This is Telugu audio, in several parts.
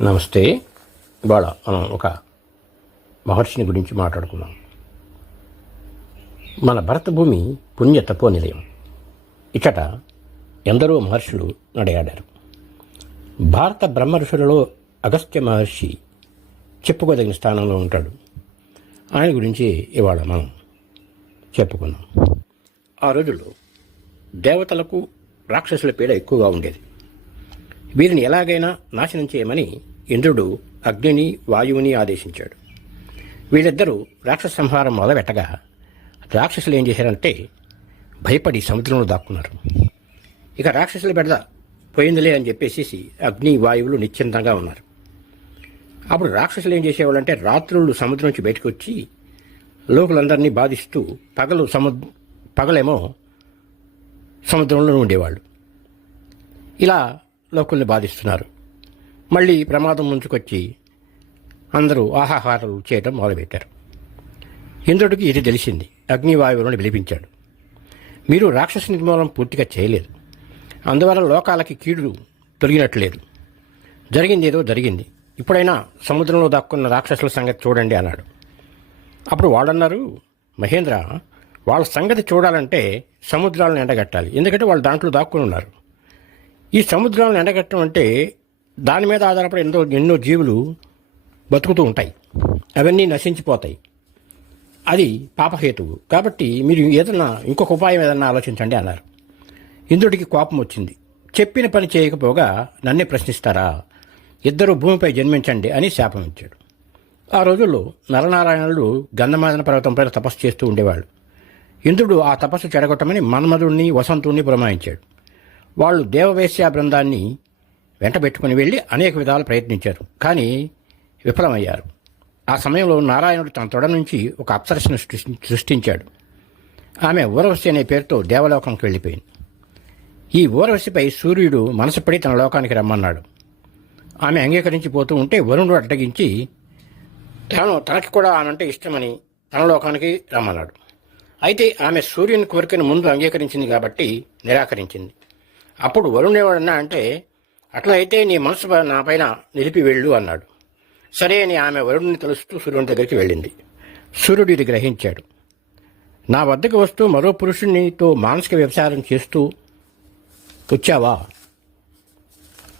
నమస్తే. ఇవాళ మనం ఒక మహర్షిని గురించి మాట్లాడుకున్నాం మన భరతభూమి పుణ్య తపో నిలయం. ఇచ్చట ఎందరో మహర్షులు నడయాడారు. భారత బ్రహ్మ ఋషులలో అగస్త్య మహర్షి చెప్పుకోదగిన స్థానంలో ఉంటాడు. ఆయన గురించి ఇవాళ మనం చెప్పుకున్నాం ఆ రోజుల్లో దేవతలకు రాక్షసుల పీడ ఎక్కువగా ఉండేది. వీరిని ఎలాగైనా నాశనం చేయమని ఇంద్రుడు అగ్నిని వాయువుని ఆదేశించాడు. వీళ్ళిద్దరూ రాక్షస సంహారం మొదలెట్టగా రాక్షసులు ఏం చేశారంటే భయపడి సముద్రంలో దాక్కున్నారు. ఇక రాక్షసుల బెడద పోయిందిలే అని చెప్పేసి అగ్ని వాయువులు నిశ్చింతంగా ఉన్నారు. అప్పుడు రాక్షసులు ఏం చేసేవాళ్ళంటే రాత్రులు సముద్రం నుంచి బయటకు వచ్చి లోకులందరినీ బాధిస్తూ పగలు సముద్ర పగలేమో సముద్రంలో ఉండేవాళ్ళు. ఇలా లోకుల్ని బాధిస్తున్నారు. మళ్ళీ ప్రమాదం ముంచుకొచ్చి అందరూ ఆహాహారాలు చేయడం మొదలుపెట్టారు. ఇంద్రుడికి ఇది తెలిసింది. అగ్నివాయువులను పిలిపించాడు మీరు రాక్షస నిర్మూలన పూర్తిగా చేయలేదు. అందువల్ల లోకాలకి కీడు తొలగినట్లేదు. జరిగింది ఏదో జరిగింది. ఇప్పుడైనా సముద్రంలో దాక్కున్న రాక్షసుల సంగతి చూడండి అన్నాడు. అప్పుడు వాళ్ళన్నారు మహేంద్ర వాళ్ళ సంగతి చూడాలంటే సముద్రాలను ఎండగట్టాలి. ఎందుకంటే వాళ్ళు దాంట్లో దాక్కుని ఉన్నారు. ఈ సముద్రాలను ఎండగట్టడం అంటే దాని మీద ఆధారపడి ఎన్నో ఎన్నో జీవులు బతుకుతూ ఉంటాయి. అవన్నీ నశించిపోతాయి. అది పాపహేతువు. కాబట్టి మీరు ఏదన్నా ఇంకొక ఉపాయం ఏదన్నా ఆలోచించండి అన్నారు. ఇంద్రుడికి కోపం వచ్చింది. చెప్పిన పని చేయకపోగా నన్నే ప్రశ్నిస్తారా? ఇద్దరు భూమిపై జన్మించండి అని శాపం ఇచ్చాడు. ఆ రోజుల్లో నరనారాయణుడు గంధమాదన పర్వతంపై తపస్సు చేస్తూ ఉండేవాళ్ళు ఇంద్రుడు ఆ తపస్సు చెడగొట్టమని మన్మధుడిని వసంతుణ్ణి పురమాయించాడు. వాళ్ళు దేవవేశ్యా బృందాన్ని వెంటబెట్టుకుని వెళ్ళి అనేక విధాలు ప్రయత్నించారు. కానీ విఫలమయ్యారు. ఆ సమయంలో నారాయణుడు తన తొడ నుంచి ఒక అప్సరసను సృష్టించాడు. ఆమె ఊరవశి అనే పేరుతో దేవలోకంకి వెళ్ళిపోయింది. ఈ ఊరవశిపై సూర్యుడు మనసుపడి తన లోకానికి రమ్మన్నాడు. ఆమె అంగీకరించి పోతూ ఉంటే వరుణుడు అడ్డగించి తాను తనకి కూడా ఆనంటే ఇష్టమని తన లోకానికి రమ్మన్నాడు. అయితే ఆమె సూర్యుని కోరికను ముందు అంగీకరించింది కాబట్టి నిరాకరించింది. అప్పుడు వరుణేవాడన్నా అంటే అట్లయితే నీ మనసు నా పైన నిలిపి వెళ్ళు అన్నాడు. సరే అని ఆమె వరుణుని తలుస్తూ సూర్యుని దగ్గరికి వెళ్ళింది. సూర్యుడు ఇది గ్రహించాడు. నా వద్దకు వస్తూ మరో పురుషునితో మానసిక వ్యభిచారం చేస్తూ వచ్చావా?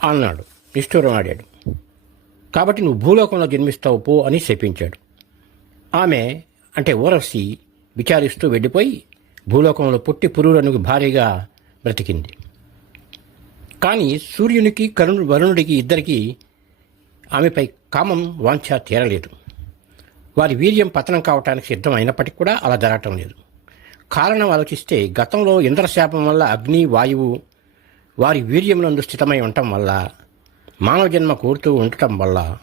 అన్నాడు. నిష్ఠూరం ఆడాడు. కాబట్టి నువ్వు భూలోకంలో జన్మిస్తావు పో అని శపించాడు. ఆమె అంటే ఊరవసి విచారిస్తూ వెళ్ళిపోయి భూలోకంలో పుట్టి పురువులకు భారీగా బ్రతికింది. కానీ సూర్యునికి కరుణు వరుణుడికి ఇద్దరికీ ఆమెపై కామం వాంఛ తీరలేదు. వారి వీర్యం పతనం కావటానికి సిద్ధం అయినప్పటికీ కూడా అలా జరగటం లేదు. కారణం ఆలోచిస్తే గతంలో ఇంద్రశాపం వల్ల అగ్ని వాయువు వారి వీర్యమునందు స్థితమై ఉండటం వల్ల మానవ జన్మ కోరుతూ ఉండటం వల్ల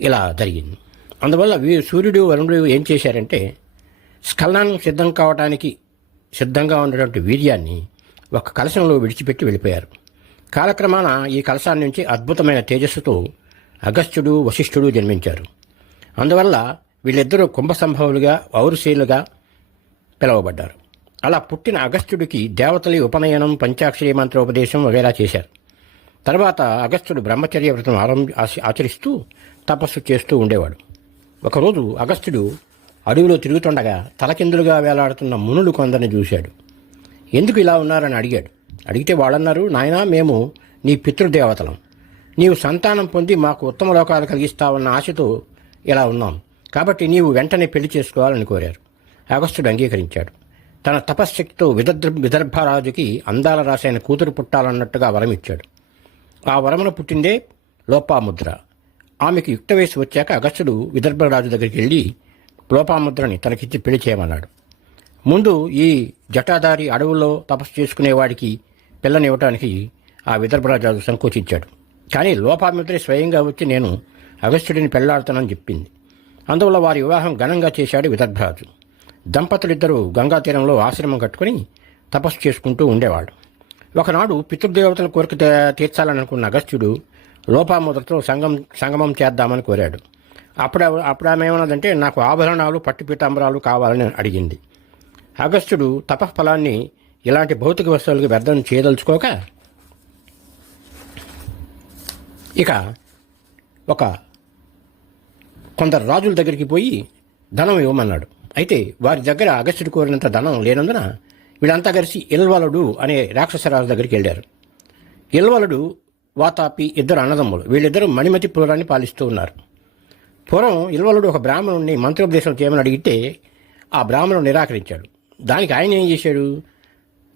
ఇలా జరిగింది. అందువల్ల వీ సూర్యుడు వరుణుడు ఏం చేశారంటే స్ఖలనం సిద్ధం కావడానికి సిద్ధంగా ఉన్నటువంటి వీర్యాన్ని ఒక కలశంలో విడిచిపెట్టి వెళ్ళిపోయారు. కాలక్రమాన ఈ కలశాన్ని నుంచి అద్భుతమైన తేజస్సుతో అగస్త్యుడు వశిష్ఠుడు జన్మించారు. అందువల్ల వీళ్ళిద్దరూ కుంభసంభవులుగా ఔరుశీలుగా పిలువబడ్డారు. అలా పుట్టిన అగస్త్యుడికి దేవతలి ఉపనయనం పంచాక్షరి మంత్రోపదేశం వగేరా చేశారు. తర్వాత అగస్త్యుడు బ్రహ్మచర్య వ్రతం ఆరంభ ఆచ- ఆచరిస్తూ తపస్సు చేస్తూ ఉండేవాడు. ఒకరోజు అగస్త్యుడు అడవిలో తిరుగుతుండగా తలకిందులుగా వేలాడుతున్న మునులు కొందరిని చూశాడు. ఎందుకు ఇలా ఉన్నారని అడిగాడు. అడిగితే వాళ్ళన్నారు నాయనా మేము నీ పితృదేవతలం. నీవు సంతానం పొంది మాకు ఉత్తమ లోకాలు కలిగిస్తావన్న ఆశతో ఇలా ఉన్నాం. కాబట్టి నీవు వెంటనే పెళ్ళి చేసుకోవాలని కోరారు. అగస్త్యుడు అంగీకరించాడు. తన తపశ్శక్తితో విదర్భ విదర్భరాజుకి అందాల రాసైన కూతురు పుట్టాలన్నట్టుగా వరం ఇచ్చాడు. ఆ వరమున పుట్టిందే లోపాముద్ర. ఆమెకు యుక్త వయసు వచ్చాక అగస్త్యుడు విదర్భరాజు దగ్గరికి వెళ్ళి లోపాముద్రని తనకిచ్చి పెళ్ళి చేయమన్నాడు. ముందు ఈ జటాదారి అడవుల్లో తపస్సు చేసుకునేవాడికి పిల్లనివ్వటానికి ఆ విదర్భరాజు సంకోచించాడు. కానీ లోపాముద్ర స్వయంగా వచ్చి నేను అగస్త్యుడిని పెళ్ళాడుతానని చెప్పింది. అందువల్ల వారి వివాహం ఘనంగా చేశాడు విదర్భరాజు దంపతులిద్దరూ గంగా తీరంలో ఆశ్రమం కట్టుకుని తపస్సు చేసుకుంటూ ఉండేవాడు ఒకనాడు పితృదేవతల కోరిక తీర్చాలనుకున్న తీర్చాలని అనుకున్న అగస్త్యుడు లోపాముద్రతో సంగం సంగమం చేద్దామని కోరాడు. అప్పుడు అప్పుడు ఆమె ఏమన్నదంటే నాకు ఆభరణాలు పట్టు పీతాంబరాలు కావాలని అడిగింది. అగస్త్యుడు తపఃఫలాన్ని ఇలాంటి భౌతిక వస్తువులకు వ్యర్థం చేయదలుచుకోక ఇక ఒక కొందరు రాజుల దగ్గరికి పోయి ధనం ఇవ్వమన్నాడు. అయితే వారి దగ్గర అగస్త్యుడు కోరినంత ధనం లేనందున వీళ్ళంతా కలిసి ఇల్వలుడు అనే రాక్షసరాజు దగ్గరికి వెళ్ళారు. ఇల్వలుడు వాతాపి ఇద్దరు అన్నదమ్ములు. వీళ్ళిద్దరూ మణిమతి పురాన్ని పాలిస్తూ ఉన్నారు. పూర్వం ఇల్వలుడు ఒక బ్రాహ్మణుడిని మంత్రోపదేశం చేయమని అడిగితే ఆ బ్రాహ్మణుడు నిరాకరించాడు. దానికి ఆయన ఏం చేశాడు?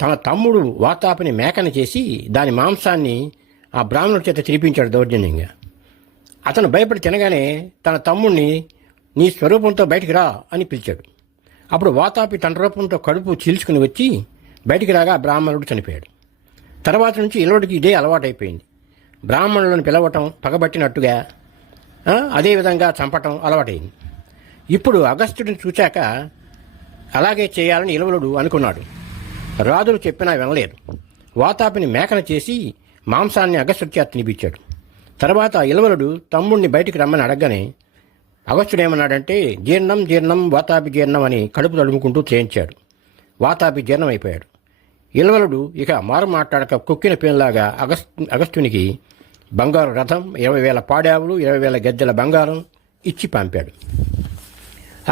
తన తమ్ముడు వాతాపిని మేకన చేసి దాని మాంసాన్ని ఆ బ్రాహ్మణుడి చేత తినిపించాడు దౌర్జన్యంగా. అతను భయపడి తినగానే తన తమ్ముణ్ణి నీ స్వరూపంతో బయటికి రా అని పిలిచాడు. అప్పుడు వాతాపి తన రూపంతో కడుపు చీల్చుకుని వచ్చి బయటికి రాగా బ్రాహ్మణుడు చనిపోయాడు. తర్వాత నుంచి ఇలవడికి ఇదే అలవాటైపోయింది. బ్రాహ్మణులను పిలవటం పగబట్టినట్టుగా అదేవిధంగా చంపటం అలవాటైంది. ఇప్పుడు అగస్త్యుడిని చూచాక అలాగే చేయాలని ఇలవలుడు అనుకున్నాడు. రాజులు చెప్పినా వినలేదు. వాతాపిని మేకన చేసి మాంసాన్ని అగస్త్యుడి తినిపించాడు. తర్వాత ఇలవరుడు తమ్ముడిని బయటికి రమ్మని అడగగానే అగస్త్యుడేమన్నాడంటే జీర్ణం జీర్ణం వాతాపి జీర్ణం అని కడుపు తడుముకుంటూ చేయించాడు వాతాపి జీర్ణం అయిపోయాడు. ఇలవలుడు ఇక మారు మాట్లాడక కుక్కిన పేనులాగా అగస్ అగస్త్యునికి బంగారు రథం ఇరవై వేల పాడావులు ఇరవై వేల గద్దెల బంగారం ఇచ్చి పంపాడు.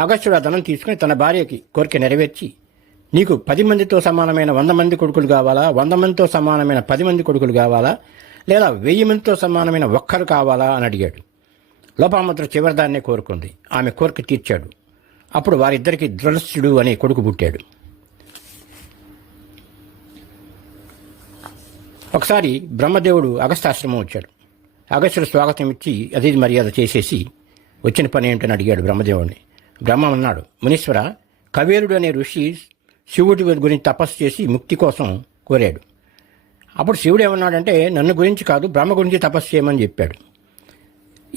అగస్త్యుడు ఆ ధనం తీసుకుని తన భార్యకి కోరిక నెరవేర్చి నీకు పది మందితో సమానమైన వంద మంది కొడుకులు కావాలా? వంద మందితో సమానమైన పది మంది కొడుకులు కావాలా? లేదా వెయ్యి మందితో సమానమైన ఒక్కరు కావాలా? అని అడిగాడు. లోపాముద్ర చివరిదాన్నే కోరుకుంది. ఆమె కోరిక తీర్చాడు. అప్పుడు వారిద్దరికి దృఢస్థుడు అనే కొడుకు పుట్టాడు. ఒకసారి బ్రహ్మదేవుడు అగస్తాశ్రమం వచ్చాడు. అగస్త్యుడు స్వాగతం ఇచ్చి అతిథి మర్యాద చేసేసి వచ్చిన పని ఏంటని అడిగాడు బ్రహ్మదేవుడిని బ్రహ్మ అన్నాడు మునీశ్వర కవేరుడు అనే ఋషి శివుడి గురించి తపస్సు చేసి ముక్తి కోసం కోరాడు. అప్పుడు శివుడు ఏమన్నాడంటే నన్ను గురించి కాదు బ్రహ్మ గురించి తపస్సు చేయమని చెప్పాడు.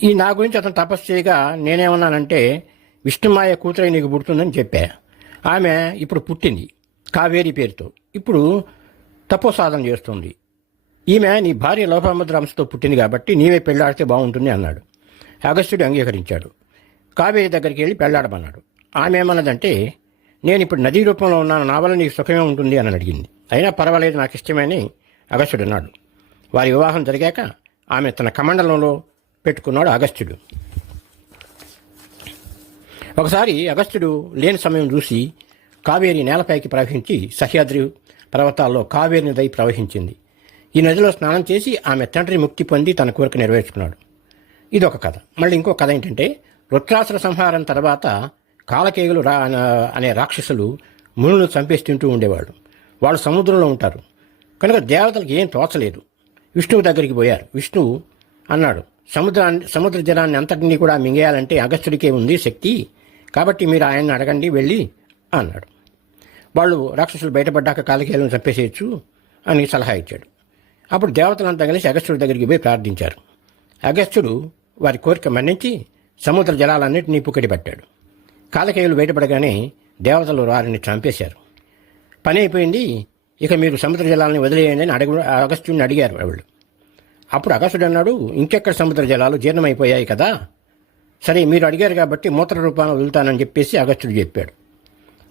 ఈ నా గురించి అతను తపస్సు చేయగా నేనేమన్నానంటే విష్ణుమాయ కూతురై నీకు పుడుతుందని చెప్పా. ఆమె ఇప్పుడు పుట్టింది కావేరి పేరుతో. ఇప్పుడు తపోసాధన చేస్తుంది. ఈమె నీ భార్య లోపాముద్ర అంశతో పుట్టింది కాబట్టి నీవే పెళ్ళాడితే బాగుంటుంది అన్నాడు. అగస్త్యుడు అంగీకరించాడు. కావేరి దగ్గరికి వెళ్ళి పెళ్ళాడమన్నాడు ఆమె ఏమన్నదంటే నేను ఇప్పుడు నదీ రూపంలో ఉన్నాను నా వల్ల నీకు సుఖమే ఉంటుంది అని అడిగింది. అయినా పర్వాలేదు నాకు ఇష్టమని అగస్త్యుడు అన్నాడు. వారి వివాహం జరిగాక ఆమె తన కమండలంలో పెట్టుకున్నాడు అగస్త్యుడు. ఒకసారి అగస్త్యుడు లేని సమయం చూసి కావేరి నేలపైకి ప్రవహించి సహ్యాద్రి పర్వతాల్లో కావేరి నది ప్రవహించింది. ఈ నదిలో స్నానం చేసి ఆమె తండ్రి ముక్తి పొంది తన కోరిక నెరవేర్చుకున్నాడు. ఇది ఒక కథ. మళ్ళీ ఇంకో కథ ఏంటంటే వృత్రాసుర సంహారం తర్వాత కాలకేయులు రా అనే రాక్షసులు మునులను చంపేసి తింటూ వాళ్ళు సముద్రంలో ఉంటారు. కనుక దేవతలకు ఏం తోచలేదు. విష్ణువు దగ్గరికి పోయారు. విష్ణువు అన్నాడు సముద్రాన్ని సముద్ర జలాన్ని అంతటినీ కూడా మింగేయాలంటే అగస్త్యుడికే ఉంది శక్తి. కాబట్టి మీరు ఆయన్ని అడగండి వెళ్ళి అన్నాడు. వాళ్ళు రాక్షసులు బయటపడ్డాక కాలకేయులను చంపేసేయచ్చు అని సలహా ఇచ్చాడు. అప్పుడు దేవతలంతా కలిసి అగస్త్యుడి దగ్గరికి పోయి ప్రార్థించారు. అగస్త్యుడు వారి కోరిక మన్నించి సముద్ర జలాలన్నింటినీ పుక్కడి పట్టాడు కాలకేయులు బయటపడగానే దేవతలు వారిని చంపేశారు. పని అయిపోయింది. ఇక మీరు సముద్ర జలాలను వదిలేయండి అని అడుగు అగస్త్యుడిని అడిగారు వాళ్ళు. అప్పుడు అగస్త్యుడు అన్నాడు ఇంకెక్కడ సముద్ర జలాలు? జీర్ణమైపోయాయి కదా. సరే మీరు అడిగారు కాబట్టి మూత్ర రూపాన వదులుతానని చెప్పేసి అగస్త్యుడు చెప్పాడు.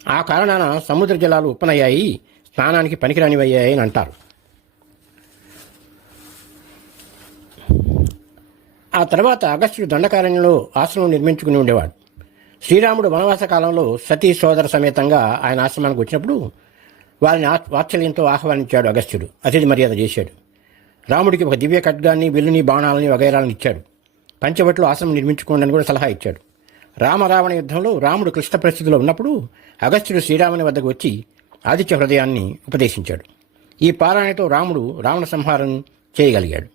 ఆ కారణాన సముద్ర జలాలు ఉప్పనయ్యాయి స్నానానికి పనికిరానివయ్యాయి అని అంటారు. ఆ తర్వాత అగస్త్యుడు దండకారణ్యంలో ఆశ్రమం నిర్మించుకుని ఉండేవాడు. శ్రీరాముడు వనవాస కాలంలో సతీ సోదర సమేతంగా ఆయన ఆశ్రమానికి వచ్చినప్పుడు వారిని వాత్సల్యంతో ఆహ్వానించాడు అగస్త్యుడు. అతిథి మర్యాద చేశాడు. రాముడికి ఒక దివ్య ఖడ్గాన్ని విల్లుని బాణాలని వగైరాలను ఇచ్చాడు. పంచవట్లు ఆశ్రమం నిర్మించుకోండి అని కూడా సలహా ఇచ్చాడు. రామరావణ యుద్ధంలో రాముడు క్లిష్ట పరిస్థితిలో ఉన్నప్పుడు అగస్త్యుడు శ్రీరాముని వద్దకు వచ్చి ఆదిత్య హృదయాన్ని ఉపదేశించాడు. ఈ పారాయణతో రాముడు రావణ సంహారం చేయగలిగాడు.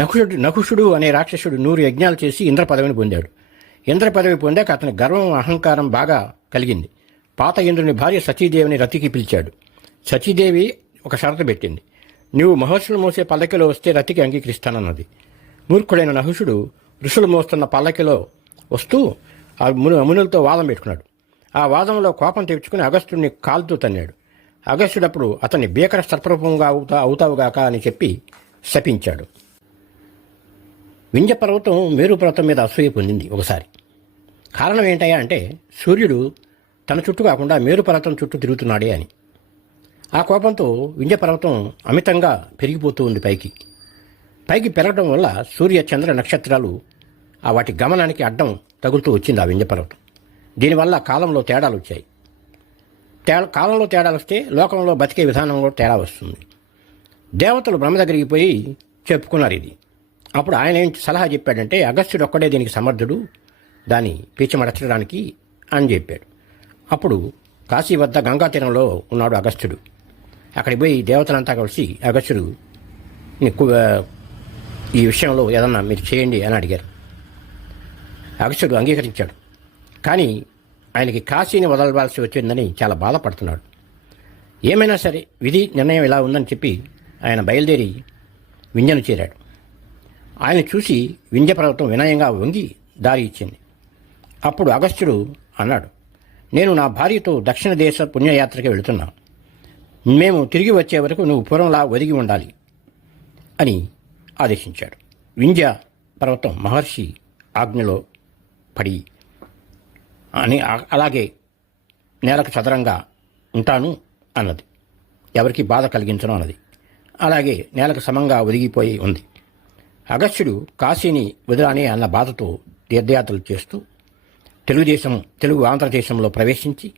నకుషుడు నకుషుడు అనే రాక్షసుడు నూరు యజ్ఞాలు చేసి ఇంద్ర పదవిని పొందాడు. ఇంద్ర పదవి పొందాక అతని గర్వం అహంకారం బాగా కలిగింది. పాత ఇంద్రుని భార్య సతీదేవిని రతికి పిలిచాడు. సతీదేవి ఒక షరతు పెట్టింది. నువ్వు మహర్షులు మోసే పల్లకిలో వస్తే రతికి అంగీకరిస్తానన్నది. మూర్ఖుడైన నహుషుడు ఋషులు మోస్తున్న పల్లకిలో వస్తూ ఆ మును మునులతో వాదం పెట్టుకున్నాడు. ఆ వాదంలో కోపం తెచ్చుకుని అగస్త్యుడిని కాలుతూ తన్నాడు. అగస్త్యుడప్పుడు అతన్ని భీకర సర్పరూపంగా అవుతా అవుతావుగాక అని చెప్పి శపించాడు. వింజ పర్వతం మేరు పర్వతం మీద అసూయ పొందింది ఒకసారి. కారణం ఏంటయ్యా అంటే సూర్యుడు తన చుట్టూ కాకుండా మేరు పర్వతం చుట్టూ తిరుగుతున్నాడే అని. ఆ కోపంతో వింజ పర్వతం అమితంగా పెరిగిపోతూ ఉంది పైకి. పైకి పెరగడం వల్ల సూర్య చంద్ర నక్షత్రాలు ఆ వాటి గమనానికి అడ్డం తగులుతూ వచ్చింది ఆ వింధ్యపర్వతం దీనివల్ల కాలంలో తేడాలు వచ్చాయి. తే కాలంలో తేడాలు వస్తే లోకంలో బతికే విధానంలో తేడా వస్తుంది. దేవతలు బ్రహ్మ దగ్గరికి పోయి చెప్పుకున్నారు ఇది. అప్పుడు ఆయన ఏం సలహా చెప్పాడంటే అగస్త్యుడు ఒక్కడే దీనికి సమర్థుడు దాన్ని పీచమడచడానికి అని చెప్పాడు. అప్పుడు కాశీ వద్ద గంగా తీరంలో ఉన్నాడు అగస్త్యుడు. అక్కడికి పోయి దేవతలంతా కలిసి అగస్త్యుడు నీకు ఈ విషయంలో ఏదన్నా మీరు చేయండి అని అడిగారు. అగస్త్యుడు అంగీకరించాడు. కానీ ఆయనకి కాశీని వదలవలసి వచ్చిందని చాలా బాధపడుతున్నాడు. ఏమైనా సరే విధి నిర్ణయం ఇలా ఉందని చెప్పి ఆయన బయలుదేరి వింజను చేరాడు. ఆయన చూసి వింజ పర్వతం వినయంగా వంగి దారి ఇచ్చింది. అప్పుడు అగస్త్యుడు అన్నాడు నేను నా భార్యతో దక్షిణ దేశ పుణ్యయాత్రకి వెళుతున్నా. మేము తిరిగి వచ్చే వరకు నువ్వు పూర్వంలా ఒదిగి ఉండాలి అని ఆదేశించాడు. వింజ పర్వతం మహర్షి ఆజ్ఞలో పడి అని అలాగే నేలకు చదరంగా ఉంటాను అన్నది. ఎవరికి బాధ కలిగించను అన్నది. అలాగే నేలకు సమంగా ఒదిగిపోయి ఉంది. అగస్త్యుడు కాశీని వదిలానే అన్న బాధతో తీర్థయాత్రలు చేస్తూ తెలుగుదేశం తెలుగు ఆంధ్రదేశంలో ప్రవేశించి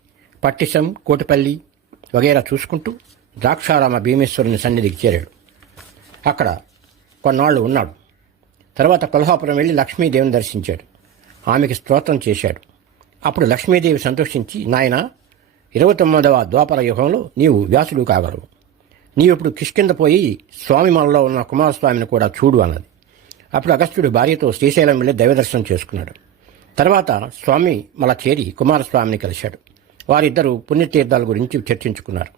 పట్టిసం కోటిపల్లి వగైరా చూసుకుంటూ ద్రాక్షారామ భీమేశ్వరుని సన్నిధికి చేరాడు. అక్కడ కొన్నాళ్ళు ఉన్నాడు. తర్వాత కొల్హాపురం వెళ్ళి లక్ష్మీదేవిని దర్శించాడు. ఆమెకి స్తోత్రం చేశాడు. అప్పుడు లక్ష్మీదేవి సంతోషించి నాయన ఇరవై తొమ్మిదవ ద్వాపర యుగంలో నీవు వ్యాసుడు కాగలవు. నీవు ఇప్పుడు కిష్కింద పోయి స్వామి మనలో ఉన్న కుమారస్వామిని కూడా చూడు అన్నది. అప్పుడు అగస్త్యుడు భార్యతో శ్రీశైలం వెళ్ళి దైవదర్శనం చేసుకున్నాడు. తర్వాత స్వామి మళ్ళా చేరి కుమారస్వామిని కలిశాడు. వారిద్దరూ పుణ్యతీర్థాల గురించి చర్చించుకున్నారు.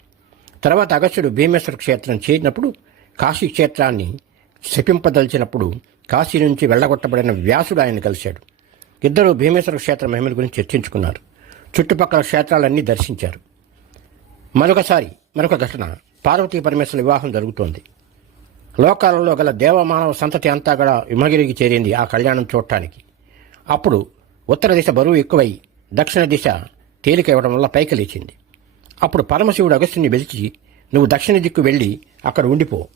తర్వాత అగస్త్యుడు భీమేశ్వర క్షేత్రం చేరినప్పుడు కాశీ క్షేత్రాన్ని శపింపదలిచినప్పుడు కాశీ నుంచి వెళ్ళగొట్టబడిన వ్యాసుడు ఆయన కలిశాడు. ఇద్దరు భీమేశ్వర క్షేత్ర మహిమల గురించి చర్చించుకున్నారు. చుట్టుపక్కల క్షేత్రాలన్నీ దర్శించారు. మరొకసారి మరొక ఘటన. పార్వతీ పరమేశ్వర వివాహం జరుగుతోంది. లోకాలలో గల దేవమానవ సంతతి అంతా కూడా విమగిరికి చేరింది ఆ కళ్యాణం చూడటానికి. అప్పుడు ఉత్తర దిశ బరువు ఎక్కువై దక్షిణ దిశ తేలిక ఇవ్వడం వల్ల పైకి లేచింది. అప్పుడు పరమశివుడు అగస్త్యుని పిలిచి నువ్వు దక్షిణ దిక్కు వెళ్ళి అక్కడ ఉండిపో.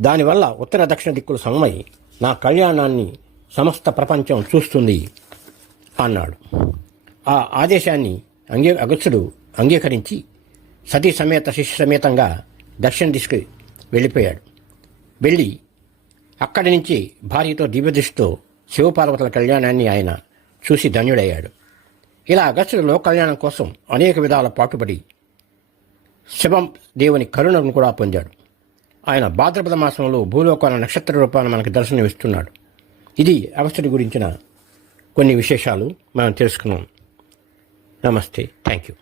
దానివల్ల ఉత్తర దక్షిణ దిక్కులు సమమై నా కళ్యాణాన్ని సమస్త ప్రపంచం చూస్తుంది అన్నాడు. ఆ ఆదేశాన్ని అంగీ అగస్త్యుడు అంగీకరించి సతీ సమేత శిష్య సమేతంగా దక్షిణ దిశకు వెళ్ళిపోయాడు. వెళ్ళి అక్కడి నుంచి భార్యతో దివ్యదృష్టితో శివపార్వతుల కళ్యాణాన్ని ఆయన చూసి ధన్యుడయ్యాడు. ఇలా అగస్త్యుడు లోకల్యాణం కోసం అనేక విధాల పాటుపడి శివం దేవుని కరుణను కూడా పొందాడు. ఆయన భాద్రపద మాసంలో భూలోకాల నక్షత్ర రూపాన్ని మనకు దర్శనమిస్తున్నాడు. ఇది అగస్త్యుడి గురించిన కొన్ని విశేషాలు. మనం తెలుసుకున్నాం. నమస్తే. Thank you